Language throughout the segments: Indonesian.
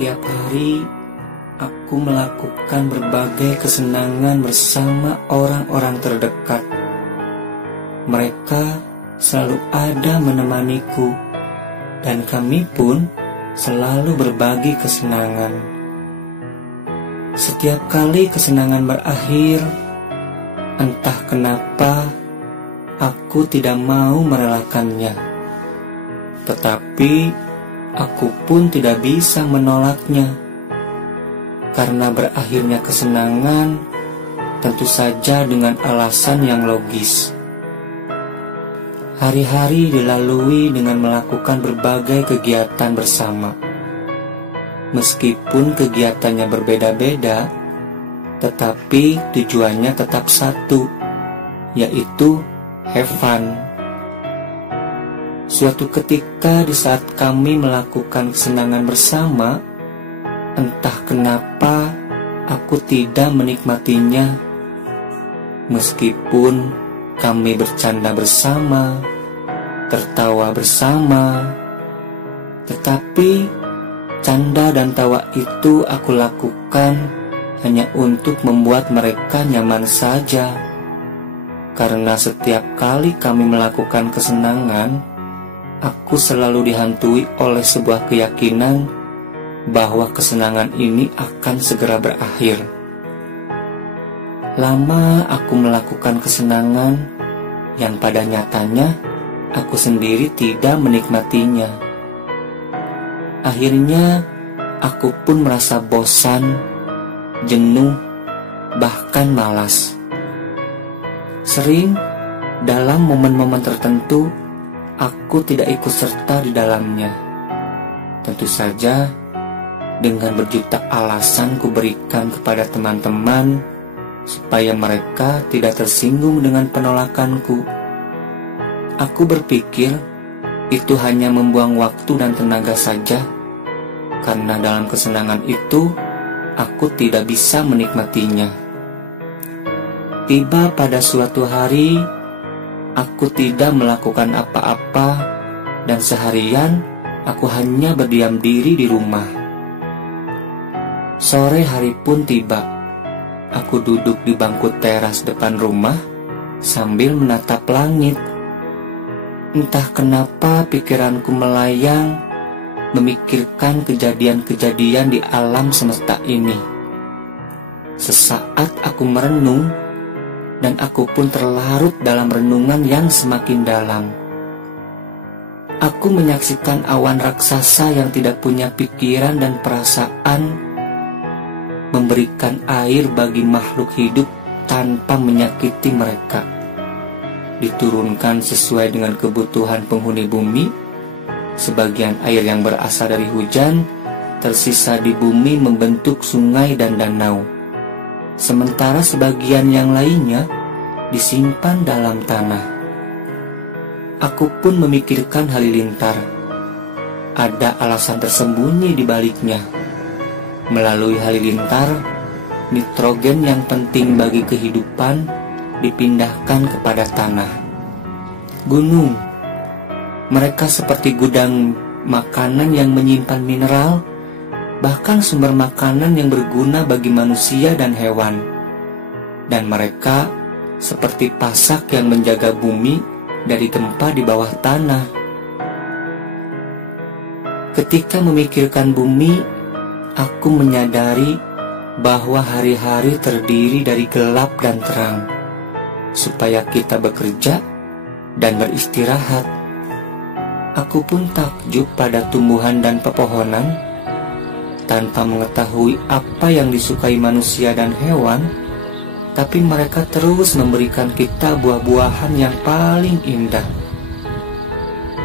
Setiap hari aku melakukan berbagai kesenangan bersama orang-orang terdekat. Mereka selalu ada menemaniku, dan kami pun selalu berbagi kesenangan. Setiap kali kesenangan berakhir, entah kenapa aku tidak mau merelakannya. Tetapi aku pun tidak bisa menolaknya. Karena berakhirnya kesenangan tentu saja dengan alasan yang logis. Hari-hari dilalui dengan melakukan berbagai kegiatan bersama. Meskipun kegiatannya berbeda-beda, tetapi tujuannya tetap satu, yaitu have fun. Suatu ketika di saat kami melakukan kesenangan bersama, entah kenapa aku tidak menikmatinya. Meskipun kami bercanda bersama, tertawa bersama, tetapi canda dan tawa itu aku lakukan hanya untuk membuat mereka nyaman saja. Karena setiap kali kami melakukan kesenangan, aku selalu dihantui oleh sebuah keyakinan bahwa kesenangan ini akan segera berakhir. Lama aku melakukan kesenangan yang pada nyatanya aku sendiri tidak menikmatinya. Akhirnya aku pun merasa bosan, jenuh, bahkan malas. Sering dalam momen-momen tertentu aku tidak ikut serta di dalamnya. Tentu saja dengan berjuta alasan kuberikan kepada teman-teman supaya mereka tidak tersinggung dengan penolakanku. Aku berpikir itu hanya membuang waktu dan tenaga saja, karena dalam kesenangan itu aku tidak bisa menikmatinya. Tiba pada suatu hari, aku tidak melakukan apa-apa dan seharian aku hanya berdiam diri di rumah. Sore hari pun tiba. Aku duduk di bangku teras depan rumah sambil menatap langit. Entah kenapa pikiranku melayang memikirkan kejadian-kejadian di alam semesta ini. Sesaat aku merenung, dan aku pun terlarut dalam renungan yang semakin dalam. Aku menyaksikan awan raksasa yang tidak punya pikiran dan perasaan memberikan air bagi makhluk hidup tanpa menyakiti mereka. Diturunkan sesuai dengan kebutuhan penghuni bumi. Sebagian air yang berasal dari hujan tersisa di bumi membentuk sungai dan danau. Sementara sebagian yang lainnya disimpan dalam tanah. Aku pun memikirkan halilintar. Ada alasan tersembunyi di baliknya. Melalui halilintar, nitrogen yang penting bagi kehidupan dipindahkan kepada tanah. Gunung, mereka seperti gudang makanan yang menyimpan mineral, bahkan sumber makanan yang berguna bagi manusia dan hewan. Dan mereka seperti pasak yang menjaga bumi dari gempa di bawah tanah. Ketika memikirkan bumi, aku menyadari bahwa hari-hari terdiri dari gelap dan terang, supaya kita bekerja dan beristirahat. Aku pun takjub pada tumbuhan dan pepohonan. Tanpa mengetahui apa yang disukai manusia dan hewan, tapi mereka terus memberikan kita buah-buahan yang paling indah.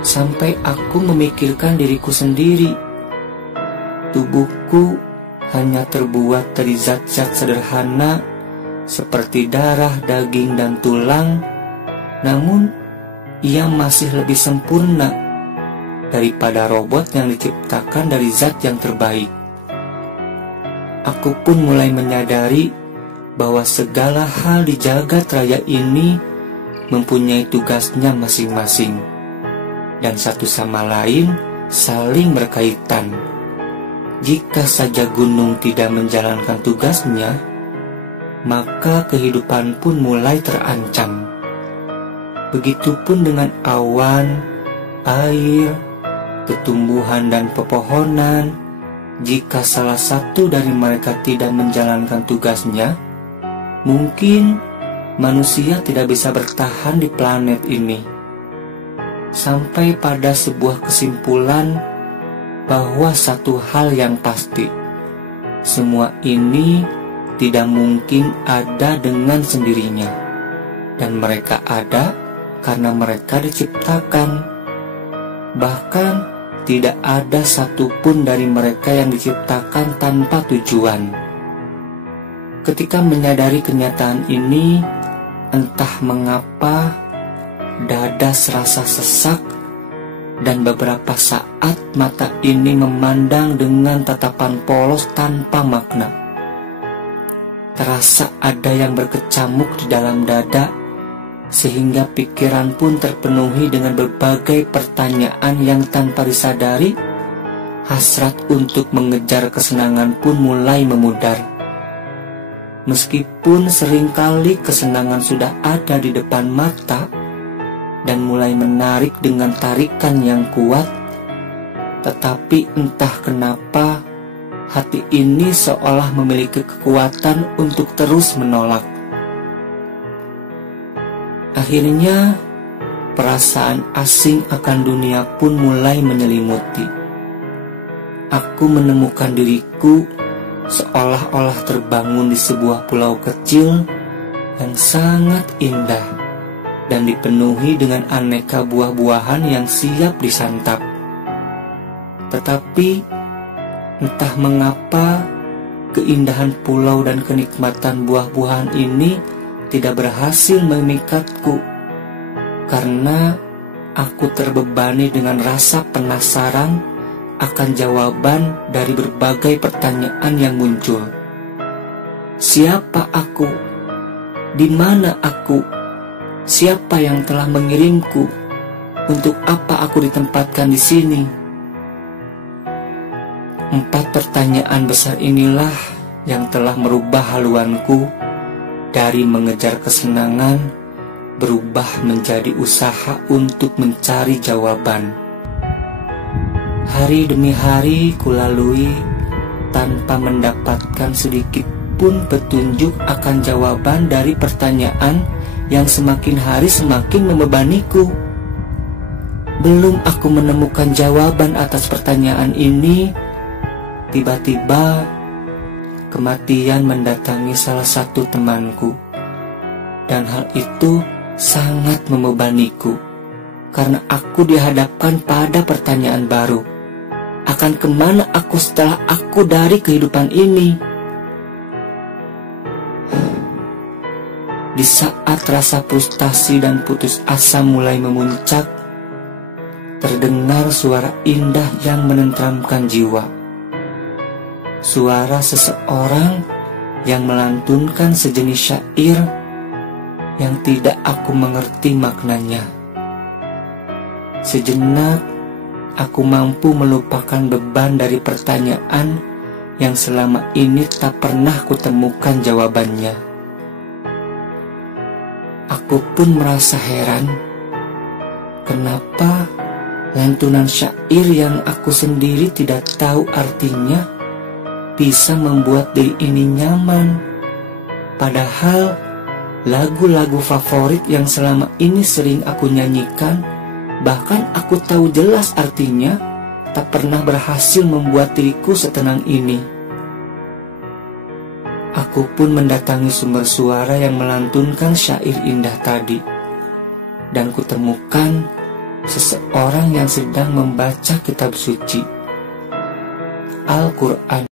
Sampai aku memikirkan diriku sendiri. Tubuhku hanya terbuat dari zat-zat sederhana seperti darah, daging, dan tulang, namun ia masih lebih sempurna daripada robot yang diciptakan dari zat yang terbaik. Aku pun mulai menyadari bahwa segala hal di jagat raya ini mempunyai tugasnya masing-masing, dan satu sama lain saling berkaitan. Jika saja gunung tidak menjalankan tugasnya, maka kehidupan pun mulai terancam. Begitupun dengan awan, air, tumbuhan dan pepohonan. Jika salah satu dari mereka tidak menjalankan tugasnya, mungkin manusia tidak bisa bertahan di planet ini. Sampai pada sebuah kesimpulan bahwa satu hal yang pasti, semua ini tidak mungkin ada dengan sendirinya, dan mereka ada karena mereka diciptakan. Bahkan tidak ada satupun dari mereka yang diciptakan tanpa tujuan. Ketika menyadari kenyataan ini, entah mengapa dada serasa sesak, dan beberapa saat mata ini memandang dengan tatapan polos tanpa makna. Terasa ada yang berkecamuk di dalam dada, sehingga pikiran pun terpenuhi dengan berbagai pertanyaan yang tanpa disadari, hasrat untuk mengejar kesenangan pun mulai memudar. Meskipun seringkali kesenangan sudah ada di depan mata dan mulai menarik dengan tarikan yang kuat, tetapi entah kenapa hati ini seolah memiliki kekuatan untuk terus menolak. Akhirnya perasaan asing akan dunia pun mulai menyelimuti. Aku menemukan diriku seolah-olah terbangun di sebuah pulau kecil yang sangat indah dan dipenuhi dengan aneka buah-buahan yang siap disantap. Tetapi entah mengapa keindahan pulau dan kenikmatan buah-buahan ini tidak berhasil memikatku, karena aku terbebani dengan rasa penasaran akan jawaban dari berbagai pertanyaan yang muncul. Siapa aku? Di mana aku? Siapa yang telah mengirimku? Untuk apa aku ditempatkan di sini? 4 pertanyaan besar inilah yang telah merubah haluanku dari mengejar kesenangan berubah menjadi usaha untuk mencari jawaban. Hari demi hari kulalui tanpa mendapatkan sedikit pun petunjuk akan jawaban dari pertanyaan yang semakin hari semakin membebaniku. Belum aku menemukan jawaban atas pertanyaan ini, tiba-tiba kematian mendatangi salah satu temanku. Dan hal itu sangat membebaniku, karena aku dihadapkan pada pertanyaan baru. Akan kemana aku setelah aku dari kehidupan ini? Di saat rasa frustasi dan putus asa mulai memuncak, terdengar suara indah yang menenteramkan jiwa. Suara seseorang yang melantunkan sejenis syair yang tidak aku mengerti maknanya. Sejenak, aku mampu melupakan beban dari pertanyaan yang selama ini tak pernah kutemukan jawabannya. Aku pun merasa heran, kenapa lantunan syair yang aku sendiri tidak tahu artinya bisa membuat diri ini nyaman. Padahal lagu-lagu favorit yang selama ini sering aku nyanyikan, bahkan aku tahu jelas artinya, tak pernah berhasil membuat diriku setenang ini. Aku pun mendatangi sumber suara yang melantunkan syair indah tadi, dan kutemukan seseorang yang sedang membaca kitab suci, Al-Quran.